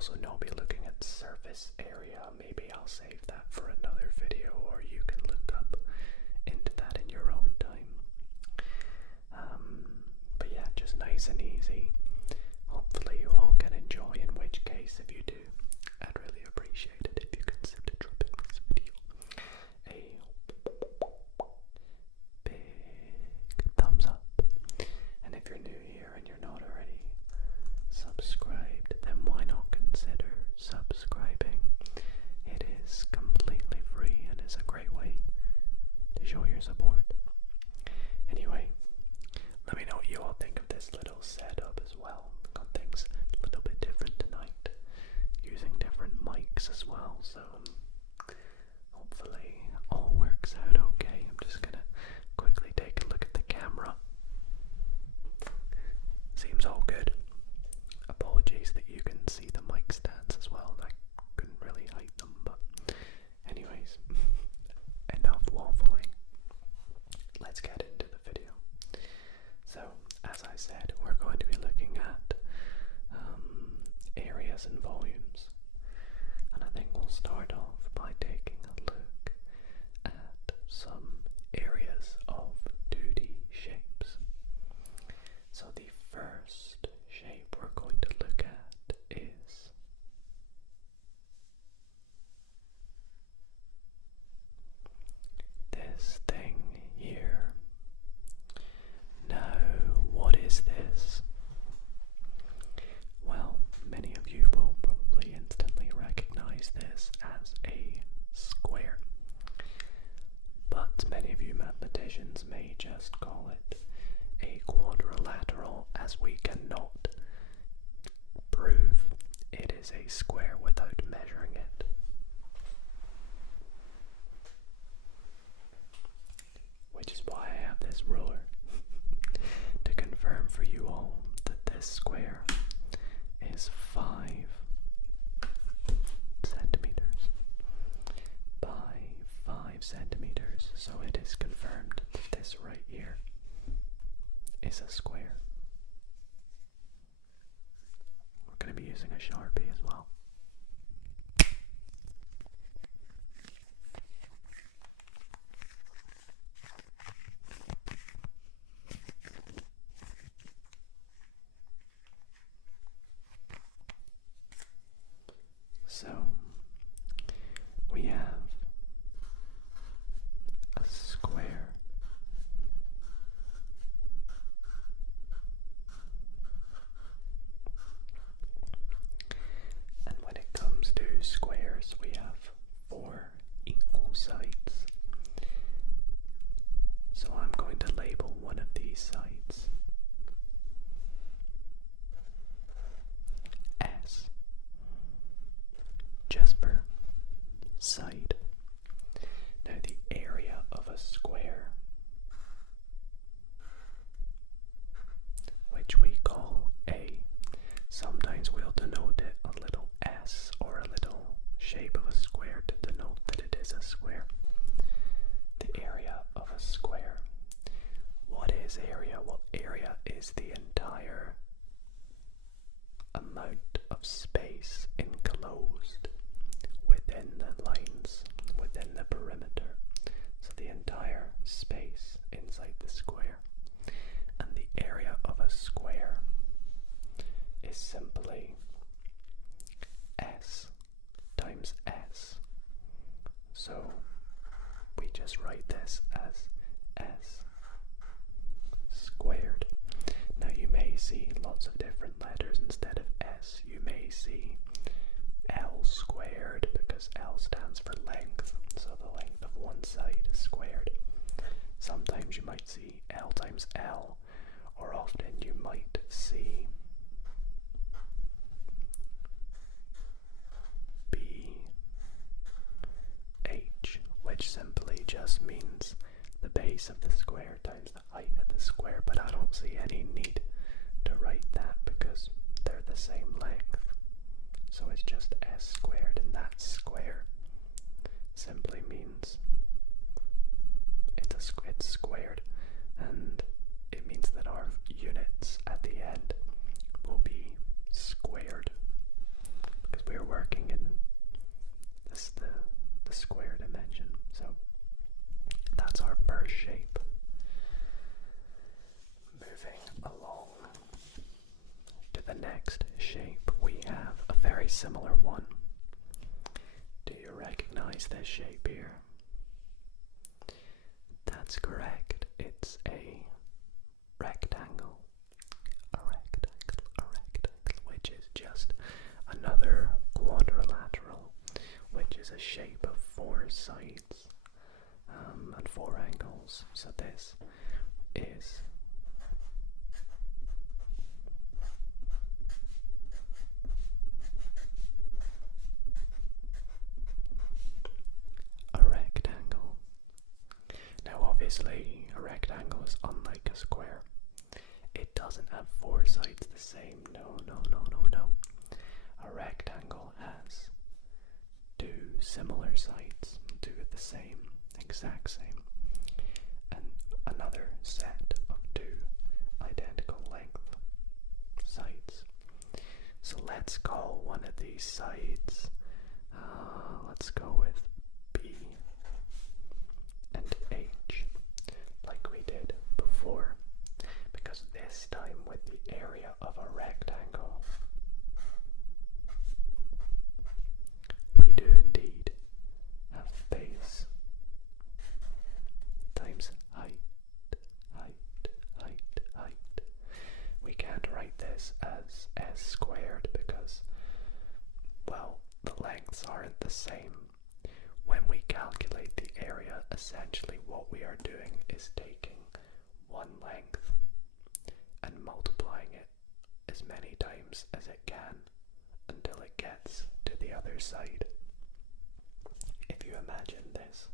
also not be looking at surface area. Maybe I'll save that for another video, or you can look up into that in your own time. But yeah, just nice and easy. Hopefully you all can enjoy, in which case, if you do, I'd really appreciate it if you consider dropping this video a big thumbs up. And if you're new here and you're not already subscribed, then why not consider subscribing? It is completely free and is a great way to show your support. Anyway, let me know what you all think of this little setup as well. Got things a little bit different tonight, using different mics as well, so hopefully all works out okay. I'm just gonna quickly take a look at the camera. Seems all good. Apologies that you can see the mic stands as well. I couldn't really hide them, but anyways, enough waffling. Let's get into the video. So, as I said, we're going to be looking at areas and volumes, and I think we'll start off by taking a look at some areas of 2D shapes. So the first shape we're going to look at is this thing here. Now, what is this? Well, many of you will probably instantly recognize this as a square, but many of you mathematicians may just call it a quadrilateral, as we cannot prove it is a square without measuring it. Which is why I have this ruler to confirm for you all that this square is 5 centimeters by 5 centimeters. So it is confirmed that this right here is a square. We're going to be using a Sharpie as well. So we have a square and when it comes to squares we have 4 equal sides. So I'm going to label one of these sides S, just for side. Now the area of a square, which we call A, sometimes we'll denote it a little S or a little shape of a square to denote that it is a square. The area of a square. What is area? Well, area is the entire amount of space enclosed within the lines, within the perimeter. So the entire space inside the square. And the area of a square is simply S times S. So we just write this as S squared. Now you may see lots of different letters instead of S. You may see L squared because L stands for length, so the length of one side is squared. Sometimes you might see L times L, or often you might see BH, which simply just means the base of the square times the height of the square, but I don't see any need to write that because they're the same length. So it's just S squared, and that square simply means it's squared, and it means that our units at the end will be squared similar one. Do you recognize this shape here? That's correct. It's a rectangle. A rectangle, which is just another quadrilateral, which is a shape of 4 sides and 4 angles. So this is a rectangle. Now obviously a rectangle is unlike a square. It doesn't have 4 sides the same. No. A rectangle has 2 similar sides, 2 the same, exact same, and another set of 2 identical length sides. So let's call one of these sides, let's go with B and H, like we did before, because this time with the area of a rectangle, we do indeed have base times height. We can't write this as s squared because, well, the lengths aren't the same. When we calculate the area, essentially what we are doing is taking one length and multiplying it as many times as it can until it gets to the other side. If you imagine this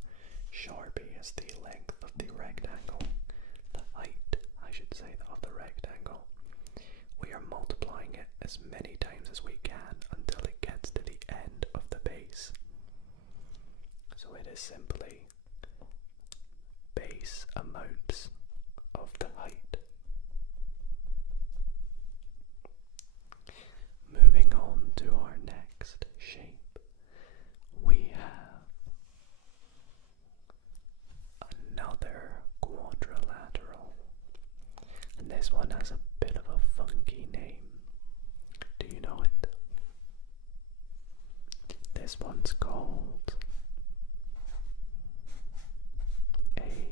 Sharpie as the length of the rectangle, the height, I should say, of the rectangle, we are multiplying it as many times as we can until it gets to the end of the base. So it is simply base amounts of the height. Moving on to our next shape, we have another quadrilateral, and this one has a bit of a funky name. Do you know it? This one's called a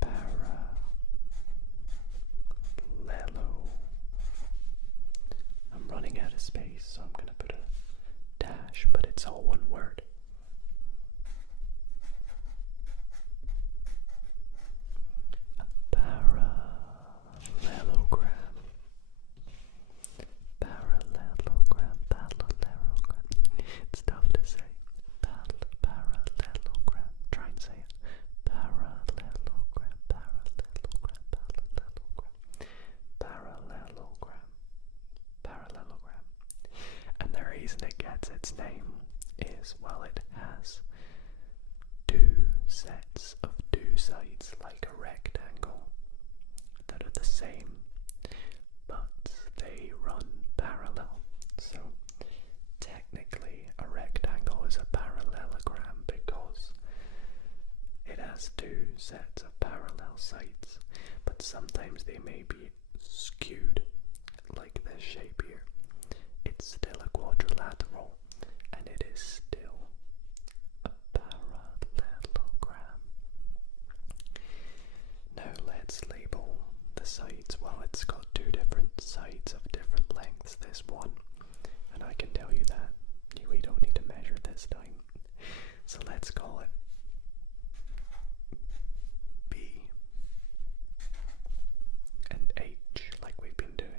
parallelogram. I'm running out of space, so I'm going to put a dash, but it's all one word. A parallelogram. It's tough to say. Parallelogram. Try and say it. Parallelogram. And the reason it gets its name is, well, it has 2 sets of 2 sides like a rectangle that are the same, but they run parallel. So technically a rectangle is a parallelogram because it has 2 sets of parallel sides, but sometimes they may be skewed, like this shape here. It's still a quadrilateral, and it is still a parallelogram. Now let's label the sides. Well, it's got 2 different sides of different lengths, this one, and I can tell you that we don't need to measure this time. So let's call it B and H, like we've been doing.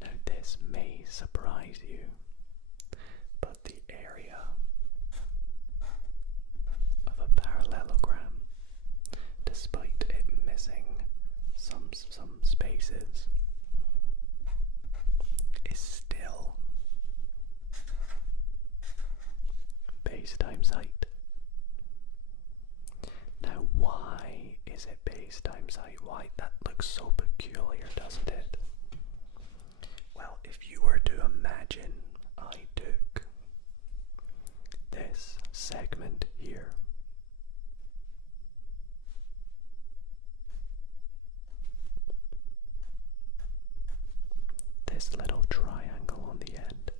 Now this may surprise you, but the area of a parallelogram, despite it missing some spaces, is still base times height. Now why is it base times height? Why? That looks so peculiar, doesn't it? Well, if you were to imagine I took this segment here this little triangle on the end,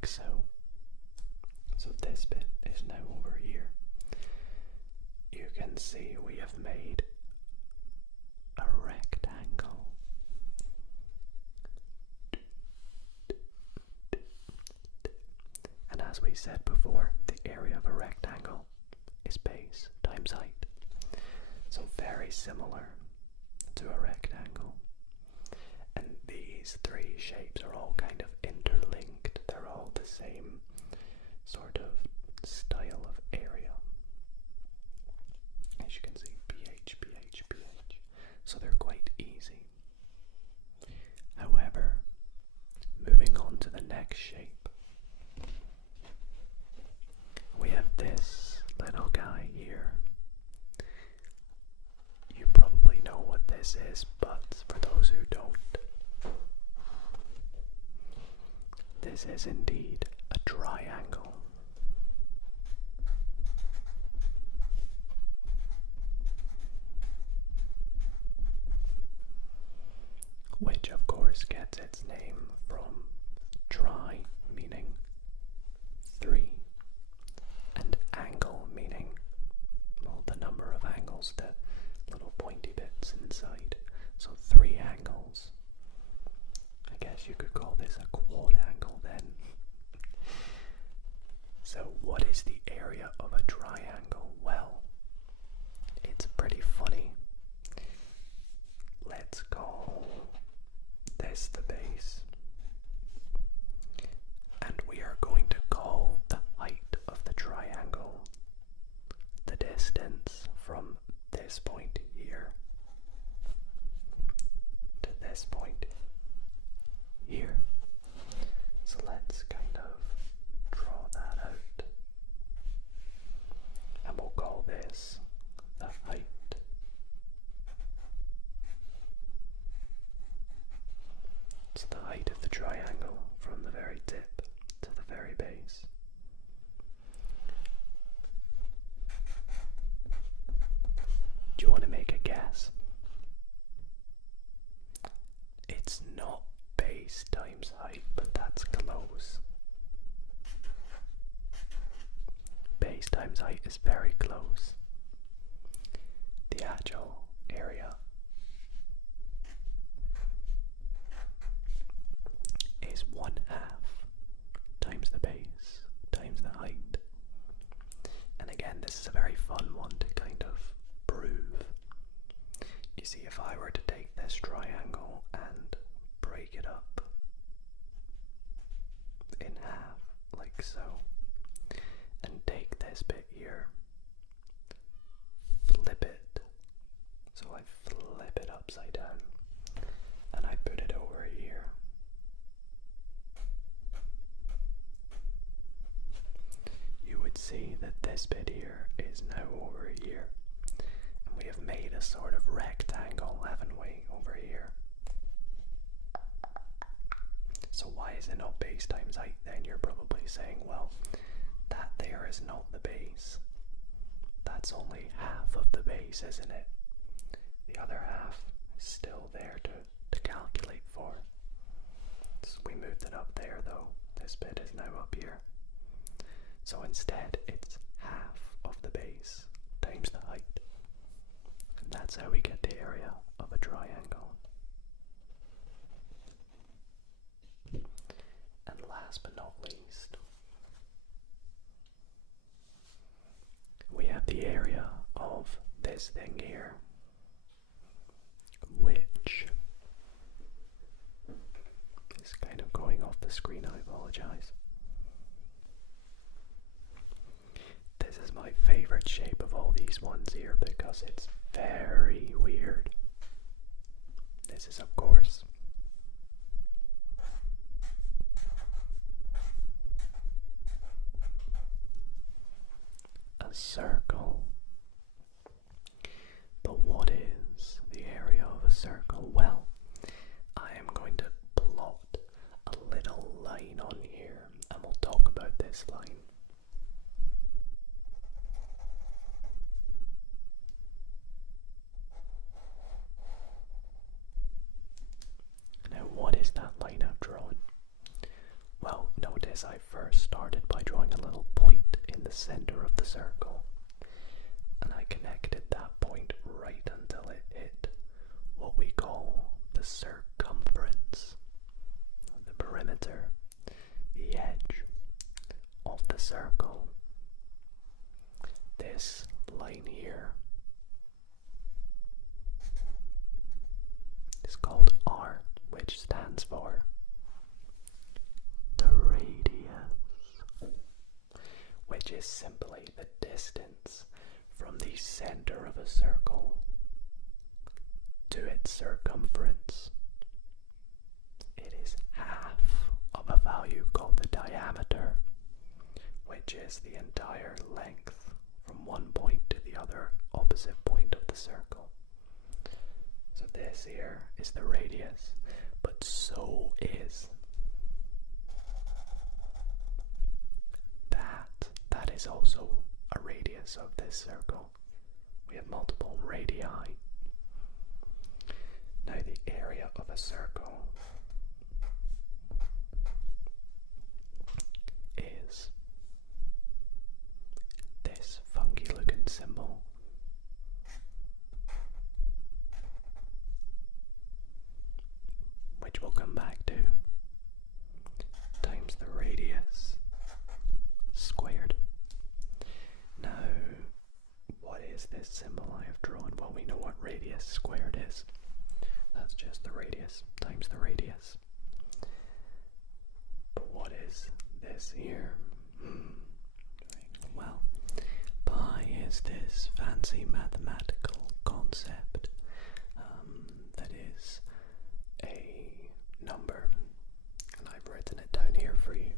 like so. So this bit is now over here. You can see we have made a rectangle. And as we said before, the area of a rectangle is base times height. So very similar to a rectangle. And these three shapes are all kind of interlinked. They're all the same sort of style of area. As you can see, pH, pH, pH. So they're quite easy. However, moving on to the next shape, we have this little guy here. You probably know what this is, but for those who don't, this is indeed a triangle. Which of course gets its name from tri, meaning 3, and angle, meaning, well, the number of angles, the little pointy bits inside. So 3 angles. I guess you could call this a quad angle then. So what is the area of a triangle? Well, it's pretty funny. Let's call this the base. And we are going to call the height of the triangle the distance from this point here to this point here. So let's kind of draw that out. And we'll call this the height. It's the height of the triangle from the very tip to the very base. Do you want to make a guess? It's not base times height, but that's close. Base times height is very close. The actual area is 1/2 times the base times the height. And again, this is a very fun one to kind of prove. You see, if I were to take this triangle and break it up in half, like so, and take this bit here, flip it, so I flip it upside down, and I put it over here. You would see that this bit here is now over here. And we have made a sort of rectangle, haven't we, over here? So why is it not base times height then? You're probably saying, well, that there is not the base. That's only half of the base, isn't it? The other half is still there to calculate for. So we moved it up there though. This bit is now up here. So instead it's half of the base times the height. And that's how we get the area of a triangle. And last but not least, we have the area of this thing here, which is kind of going off the screen, I apologize. This is my favorite shape of all these ones here because it's very weird. This is, of course, a circle. But what is the area of a circle? Well, I am going to plot a little line on here and we'll talk about this line. center of the circle, and I connected that point right until it hit what we call the circumference, the perimeter, the edge of the circle. This line here is called R, which stands for the radius, which is simply the distance from the center of a circle to its circumference. It is half of a value called the diameter, which is the entire length from one point to the other opposite point of the circle. So this here is the radius, but so is that is also a radius of this circle. We have multiple radii. Now the area of a circle is this funky looking symbol, which we'll come back to, times the radius squared. Now, what is this symbol I have drawn? Well, we know what radius squared is. That's just the radius times the radius. But what is this here? Well, pi is this fancy mathematical concept that is a number, and I've written it down here for you,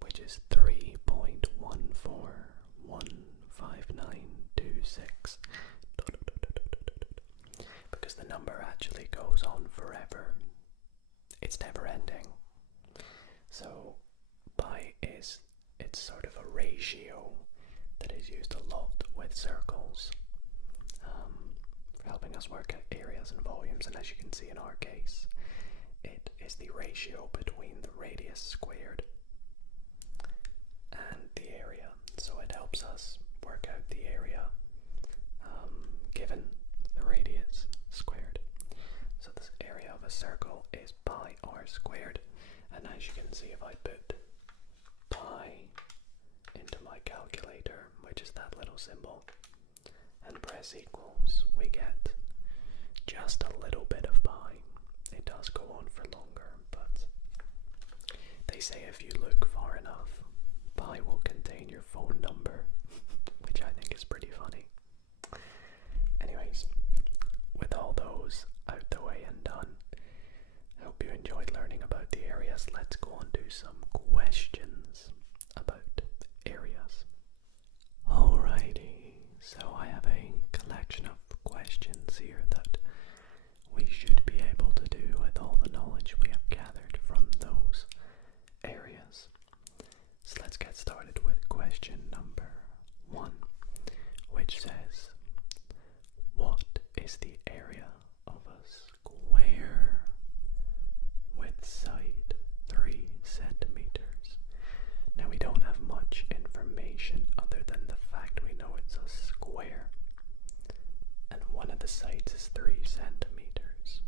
which is 3.141596, because the number actually goes on forever. It's never ending. So pi is, it's sort of a ratio that is used a lot with circles, for helping us work out areas and volumes, and as you can see in our case, it is the ratio between the radius squared and the area. So it helps us work out the area given the radius squared. So this area of a circle is pi r squared, and as you can see, if I put pi into my calculator, which is that little symbol, and press equals, we get just a little bit of pi. It does go on for longer, but they say if you look far enough, pi will contain your phone number, which I think is pretty funny. Anyways, with all those out the way and done, I hope you enjoyed learning about the areas. Let's go on to some questions about areas. Alrighty, so I have a collection of questions here that we should be able to do with all the knowledge we have gathered from those areas. So let's get started with question number 1, which says, what is the area of a square with side 3 centimeters? Now we don't have much information other than the fact we know it's a square, and one of the sides is 3 centimeters.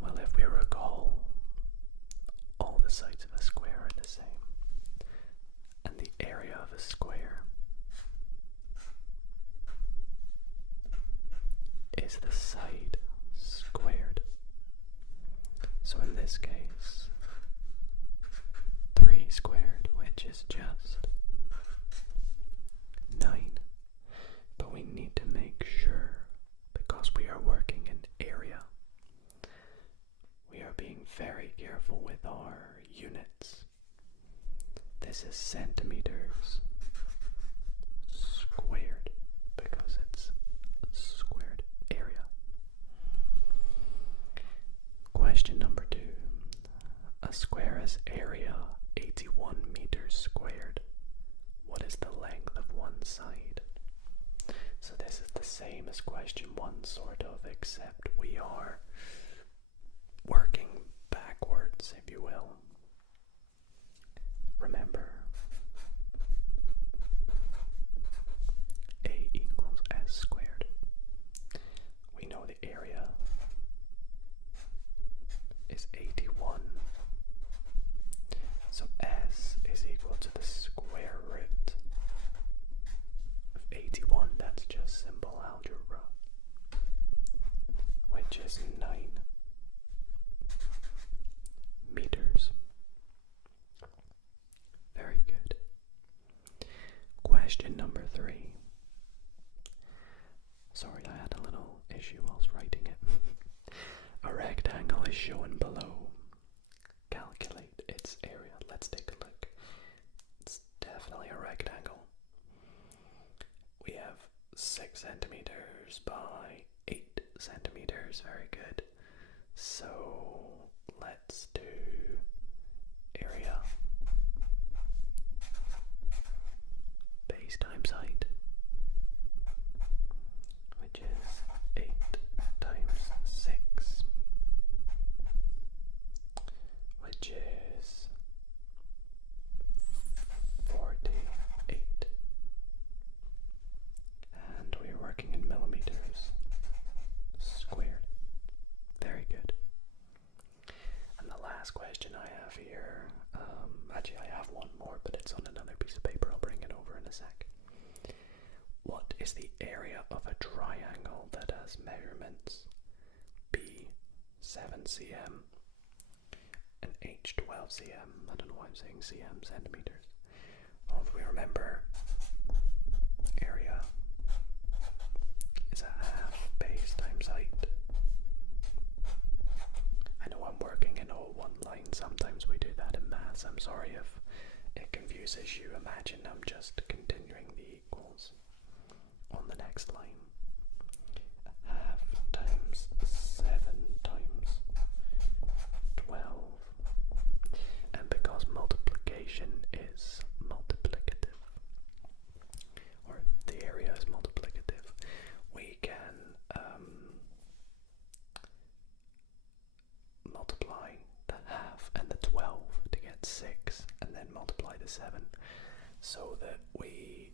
Well, if we recall, all the sides of a square are the same, and the area of a square is the side squared. So in this case, 3 squared, which is just 9. But we need to make sure, because we are working in area, we are being very careful with our units. This is centimeters squared, because it's squared area. Question number 2. A square has area 81 meters squared. What is the length of one side? So this is the same as question 1, sort of, except we are working backwards, if you will. remember, A equals S squared. We know the area is 81. So S is equal to the square root of 81. That's just simple algebra, which is 9 meters. Very good. Question number 3. Sorry, I had a little issue whilst writing it. A rectangle is shown below. Calculate its area. Let's take a look. It's definitely a rectangle. We have 6 centimeters by 8 centimeters. Very good. So let's do area. Base times height, which is 8 times 6, which is 48. And we're working in millimeters squared. Very good. And the last question I have here, actually I have one more, but it's on another piece of paper. I'll bring it over in a sec. What is the area of a triangle that has measurements B 7 cm and H 12 cm? I don't know why I'm saying cm, centimeters. Well, if we remember, area is a half base times height. I know I'm working in all one line. Sometimes we do that in maths. I'm sorry if it confuses you. Imagine I'm just continuing the equals on the next line. Half times 7 times 12. And because multiplication is multiplicative, or the area is multiplicative, we can multiply the half and the 12 to get 6, and then multiply the 7, so that we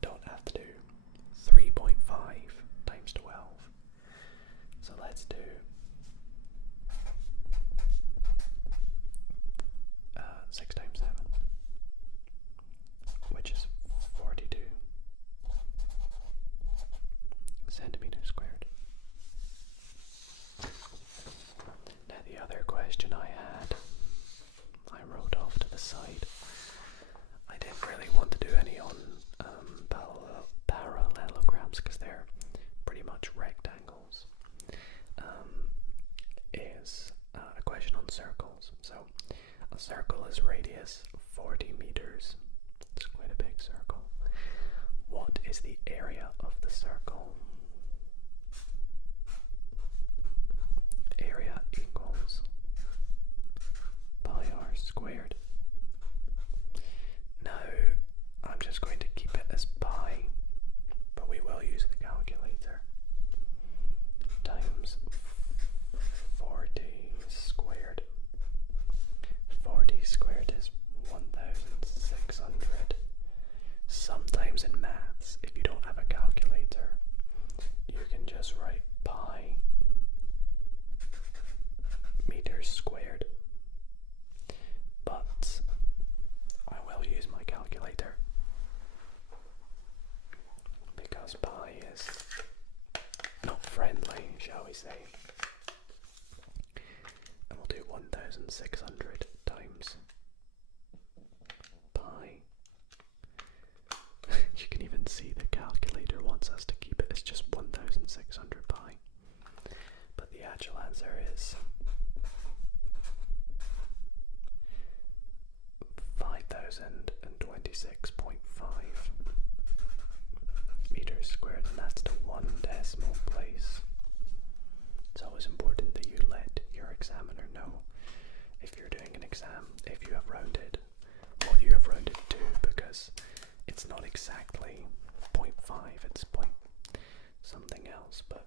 don't have to do 3.5 times 12. So let's do 6 times 7, which is 42 centimeters squared. Now the other question I had, I wrote off to the side. I didn't really want to do any on parallelograms because they're pretty much rectangles. Is a question on circles. So a circle is radius 40 meters. It's quite a big circle. What is the area of the circle? Area equals pi r squared. Now, I'm just going to keep it as pi, but we will use the calculator. Times 40 squared. 40 squared is 1,600. Sometimes in maths, if you don't have a calculator, you can just write pi meters squared. But I will use my calculator because pi is not friendly, shall we say. And we'll do 1,600 times pi. You can even see the calculator wants us to keep it as just 1,600 pi. But the actual answer is 5,026.5 meters squared, and that's to 1 decimal place. It's always important that you let your examiner know if you're doing an exam, if you have rounded, what you have rounded to, because it's not exactly 0.5, it's point something else, but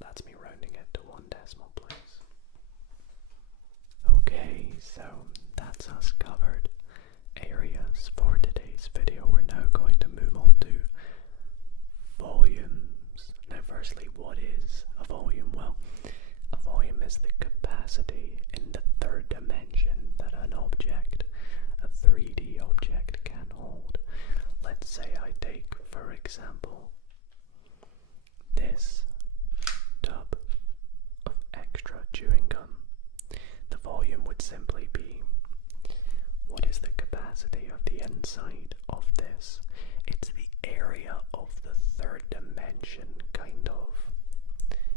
that's me rounding it to 1 decimal place. Okay, so that's us covered areas for today's video. We're now going to move on to volumes. Now firstly, what is a volume? Well, a volume is the capacity in the third dimension that an object, a 3D object, can hold. Let's say I take, for example, this tub of extra chewing gum. The volume would simply be, what is the capacity of the inside of this? It's the area of the third dimension, kind of.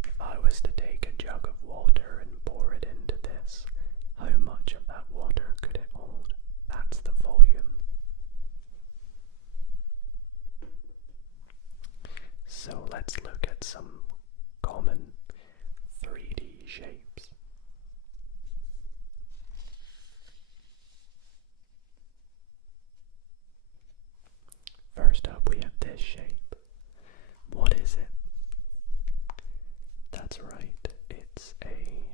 If I was to take a jug of water and pour it into this, how much of that water could it hold? That's the volume. So let's look at some common 3D shapes. First up, we have this shape. What is it? That's right, it's a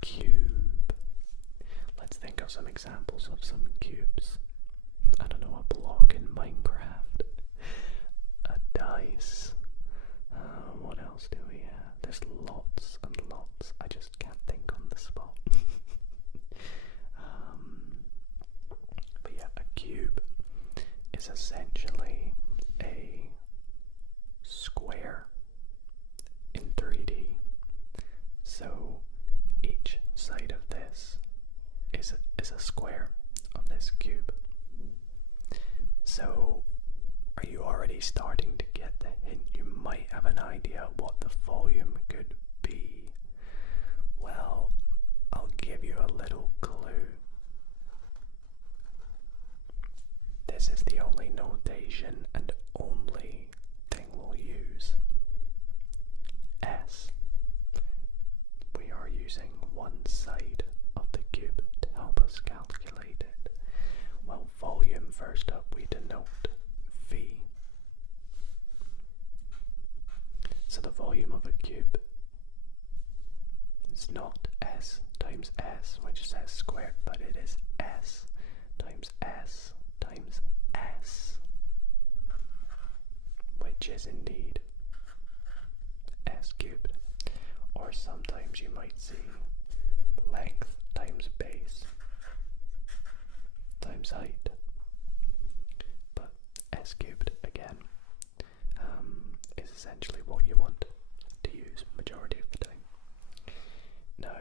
cube. Let's think of some examples of some cubes. I don't know, a block in Minecraft, a dice. What else do we have? There's lots and lots. I just can't think on the spot. But yeah, a cube is essentially a square in 3D. So each side of this is a square of this cube. So are you already starting to get the hint? You might have an idea what the volume could be. Well, I'll give you a little clue. This is the only notation and only thing we'll use. S. We are using one side of the cube to help us calculate it. Well, volume, first up, we denote V. So the volume of a cube is not S times S, which says squared, but it is S times S times S, which is indeed S cubed. Or sometimes you might see length times base times height, but S cubed again is essentially what you want to use majority of the time. Now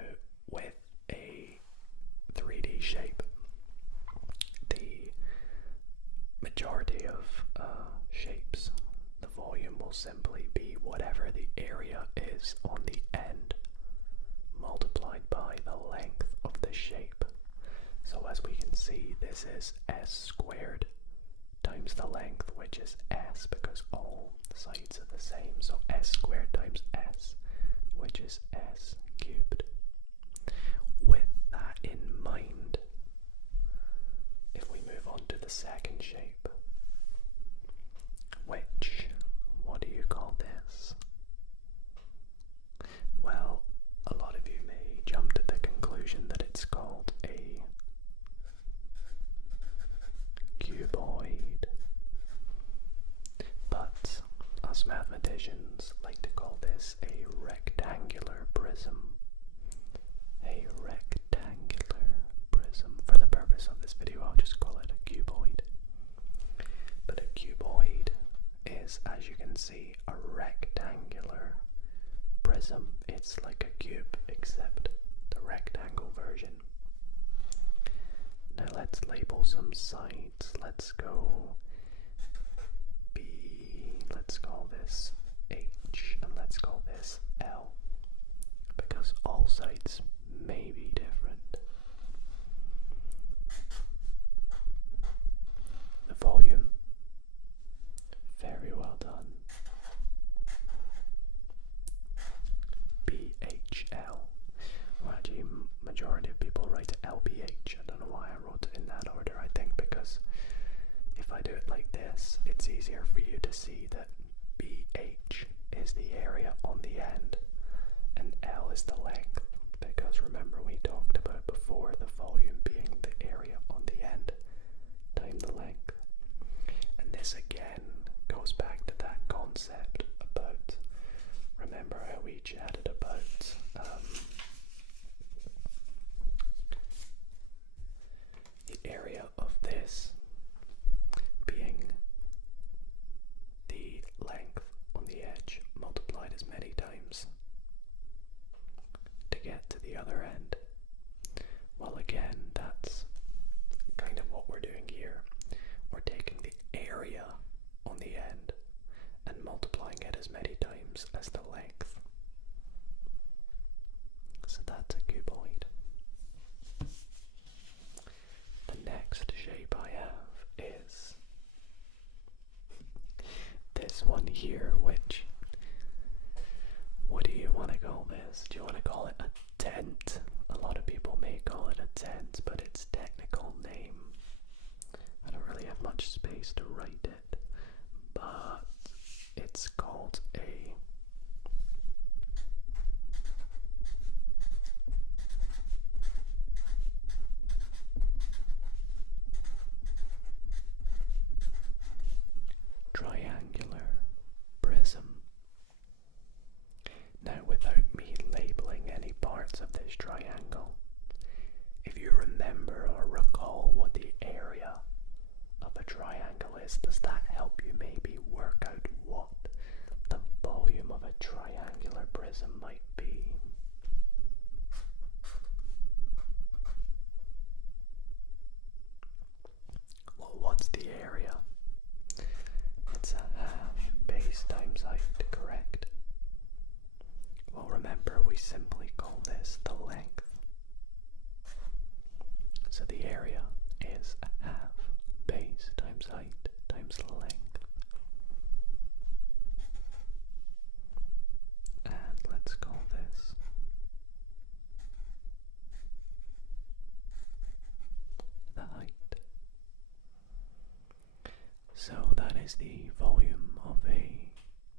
with a 3D shape, the majority of shapes, the volume will simply be whatever the area is on the end multiplied by the length of the shape. So as we can see, this is S squared times the length, which is S, because all sides are the same. So S squared times S, which is S cubed. With that in mind, if we move on to the second shape, which, what do you call this? Well, a lot of you may jump to the conclusion that it's called a cuboid, but us mathematicians like to call this a rectangular prism. A rectangular prism. For the purpose of this video, I'll just call it a cuboid. But a cuboid is, as you can see, a rectangular prism. It's like a cube, except the rectangle version. Now let's label some sides. Let's go B, let's call this H, and let's call this L, because all sides may be different. The volume, very well done. BHL. Well, actually, majority of people write LBH. I don't know why I wrote it in that order. I think because if I do it like this, it's easier for you to see that BH is the area on the end, and L is the length, because remember we talked about before the volume being the area on the end times the length. And this again goes back to that concept about, remember how we chatted about the area of this being the length on the edge multiplied as many times to get to the other end. Well, again, that's kind of what we're doing here. We're taking the area on the end and multiplying it as many times as the length. So that's a cuboid. The next shape I have is this one here, which, what do you want to call this? Do you want to call it a tent? A lot of people may call it a tent, but its technical name, I don't really have much space to write it, but it's called a triangular prism. Now, without me labeling any parts of this triangle, if you remember or recall what the area of a triangle is, does that help you maybe work out what the volume of a triangular prism might be? Well, what's the area? It's a half base times height, correct? Well, remember, we simply call this the length. So the area is a half base times height times length. And let's call this the height. So that is the volume of a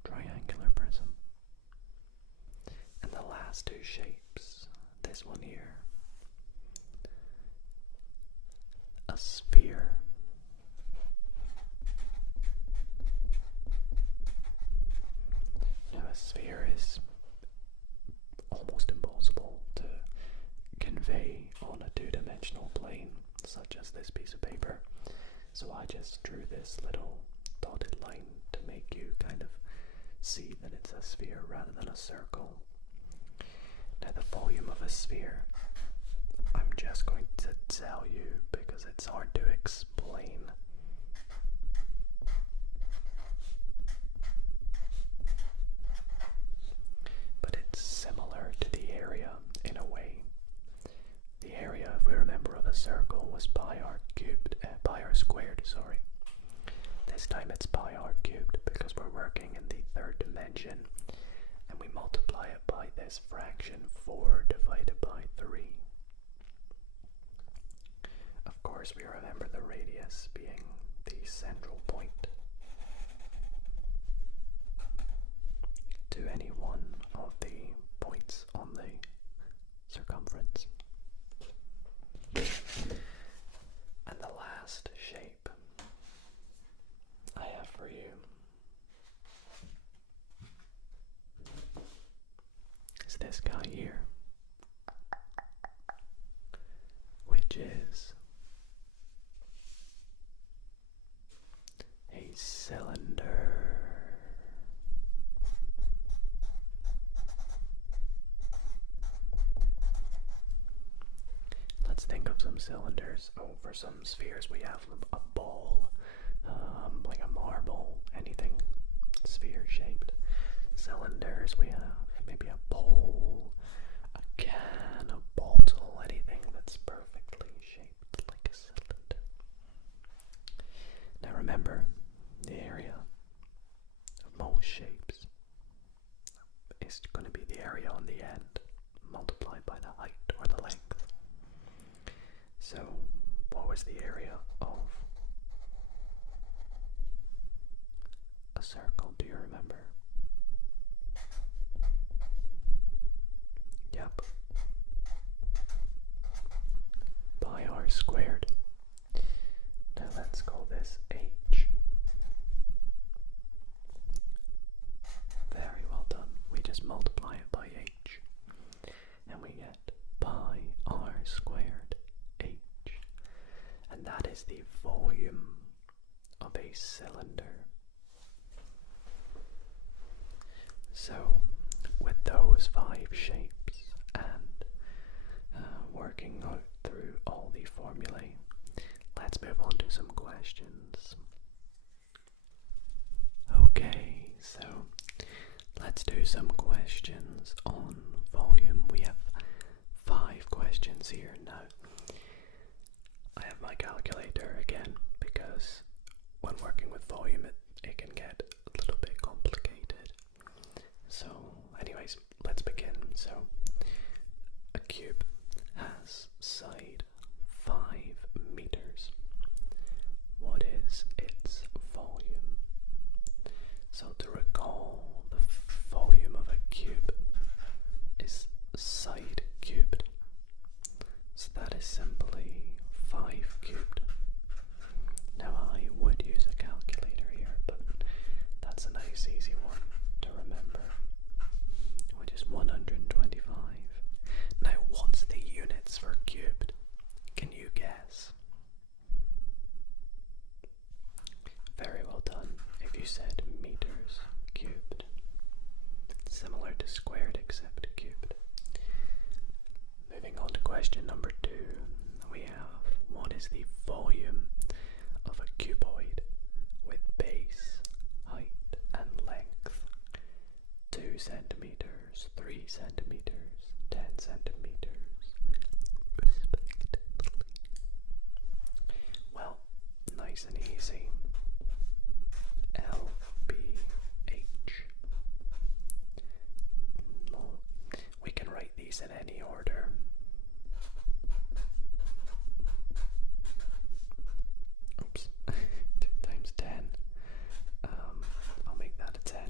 triangular prism. And the last two shapes, this one here, a sphere. Now a sphere is almost impossible to convey on a two-dimensional plane such as this piece of paper, so I just drew this little dotted line to make you kind of see that it's a sphere rather than a circle. Now the volume of a sphere, I'm just going to tell you because it's hard to explain. But it's similar to the area in a way. The area, if we remember, of a circle was pi r squared, sorry. This time it's pi r cubed because we're working in the third dimension, and we multiply it by this fraction 4 divided by 3. Of course, we remember the radius being the central point to any one of the points on the circumference. And the last shape I have for you is this guy here, which is a cylinder. Let's think of some cylinders. Oh, for some spheres we have a ball, like a marble, anything sphere shaped. Cylinders we have maybe a bowl, a can, a bottle, anything that's perfectly shaped like a cylinder. Now remember, the area of most shapes is going to be the area on the end multiplied by the height or the length. So, what was the area of a circle? Do you remember? and that is the volume of a cylinder. So, with those 5 shapes and working out through all the formulae, let's move on to some questions. Okay, so let's do some questions on volume. We have 5 questions here now. I have my calculator again because when working with volume it can get a little bit complicated. So anyways, let's begin. So a cube has side 5 meters. What is its volume? So to recall, the volume of a cube is side cubed. So that is simply 5 cubed. Now I would use a calculator here, but that's a nice easy one to remember, which is 125. Now what's the units for cubed? Can you guess? Very well done. If you said meters cubed, similar to squared except cubed. Moving on to question number 2, we have, what is the volume of a cuboid with base, height and length? 2 centimeters, 3 centimeters, 10 centimeters, respectively. Well, nice and easy. LBH. Well, we can write these in any order. Oops. 2 times 10. I'll make that a 10.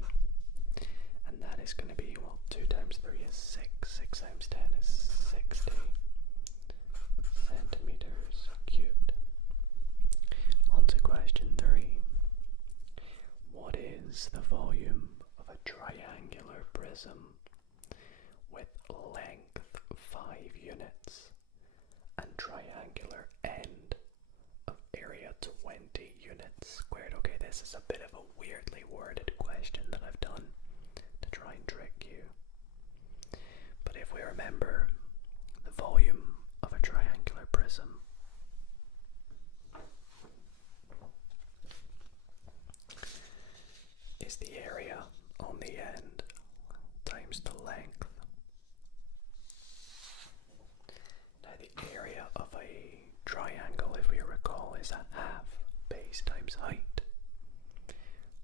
And that is going to be, well, 2 times 3 is 6. 6 times 10 is 60 centimeters cubed. On to question 3. What is the volume of a triangular prism with length 5 units and triangular end of area 20 units squared? Okay, this is a bit of a weirdly worded question that I've done to try and trick you. But if we remember, the volume of a triangular prism is the area on the end times the length. Now the area of a triangle, if we recall, is a half base times height.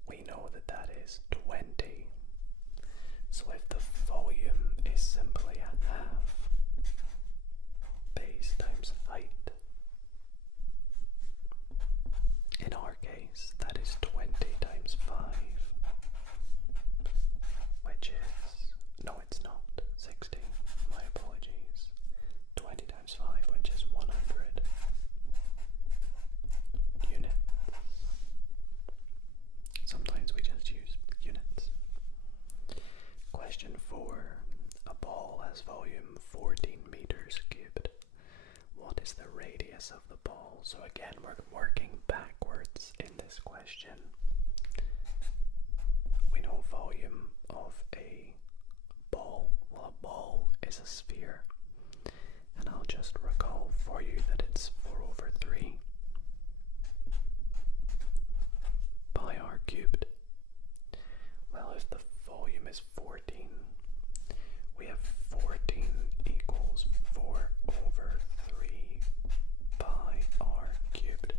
We know that that is 20. So if the volume is simply a half base times height, in our case that is 20 times 5, which is, no it's not, 60, my apologies, 20 times 5, which is 100 units. Sometimes we just use units. Question 4. A ball has volume 14 meters cubed. What is the radius of the ball? So again, we're working backwards in this question. We know volume of a ball. Well, a ball is a sphere. And I'll just recall for you that it's 4/3 pi r cubed. Well, if the volume is 14, we have 14 equals 4/3 pi r cubed.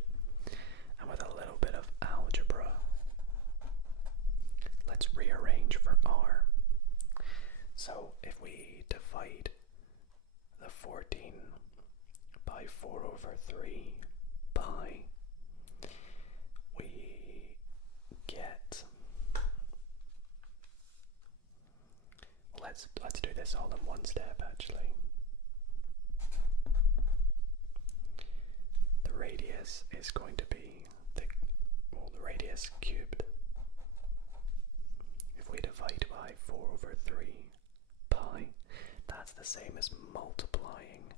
And with a little bit of algebra, let's rearrange for r. So if we divide the 14 by 4/3 pi, we get, let's do this all in one step actually. The radius is going to be the radius cubed. If we divide by 4/3 pi, that's the same as multiplying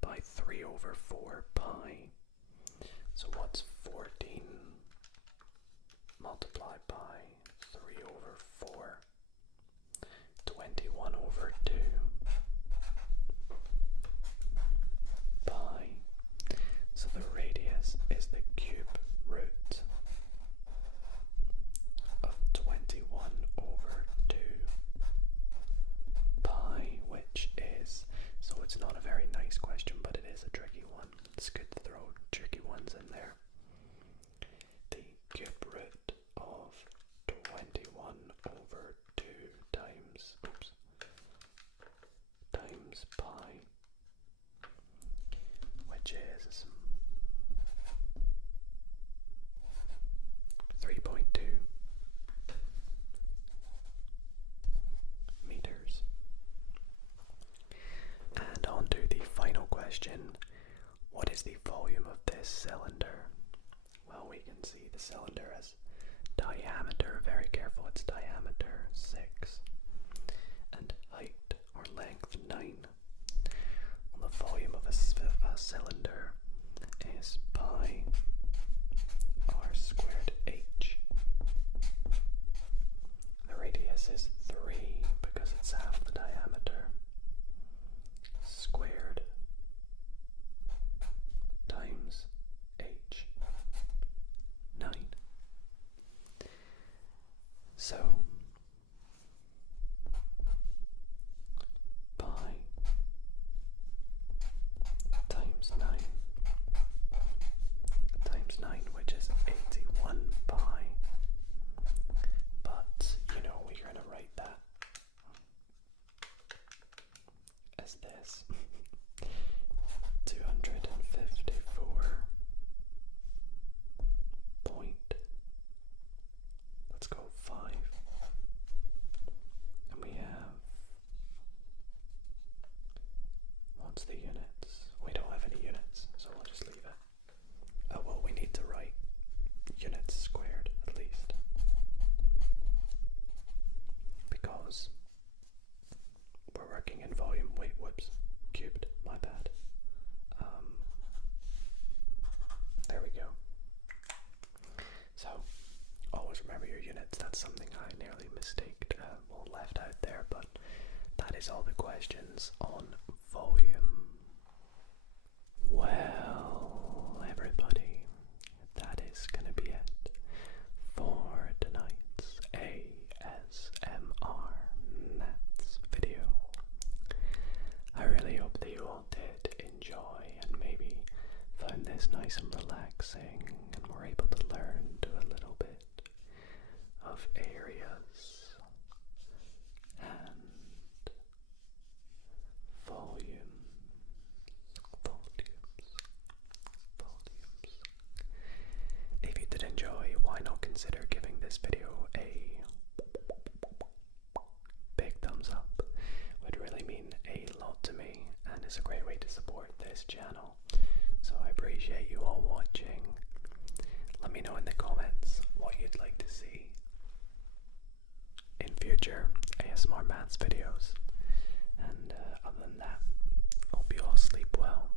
by 3/4 pi. So what's 14 multiplied by 3 over 4? 21 over 2 pi. So the radius is the cube root of 21 over 2 pi, which is, so it's not a very nice question, but it is a tricky one. It's good to throw tricky ones in there. The cube root of 21 over 2 times pi, which is 3.2 meters. And on to the final question. What is the volume of this cylinder? Well, we can see the cylinder has diameter, very careful, it's diameter 6, and height or length 9. Well, the volume of a cylinder is pi r squared h. The radius is 3 because it's half the diameter, squared times h, 9. So pi times 9, which is 81 pi. But, you know, we're going to write that as this. 254 point, let's go 5. And we have, what's the units? We don't have any units, so we'll just leave it. Oh well, we need to write units squared at least, because we're working in volume. Wait, whoops, cubed, my bad. There we go. So always remember your units. That's something I nearly left out there, but that is all the questions on volume. Well, everybody, that is gonna be it for tonight's ASMR maths video. I really hope that you all did enjoy and maybe found this nice and relaxing and were able to learn to a little bit of areas and volumes. If you did enjoy, why not consider giving this video a big thumbs up? Would really mean a lot to me and is a great way to support this channel. So I appreciate you all watching. Let me know in the comments what you'd like to see in future ASMR maths videos. And other than that, hope you all sleep well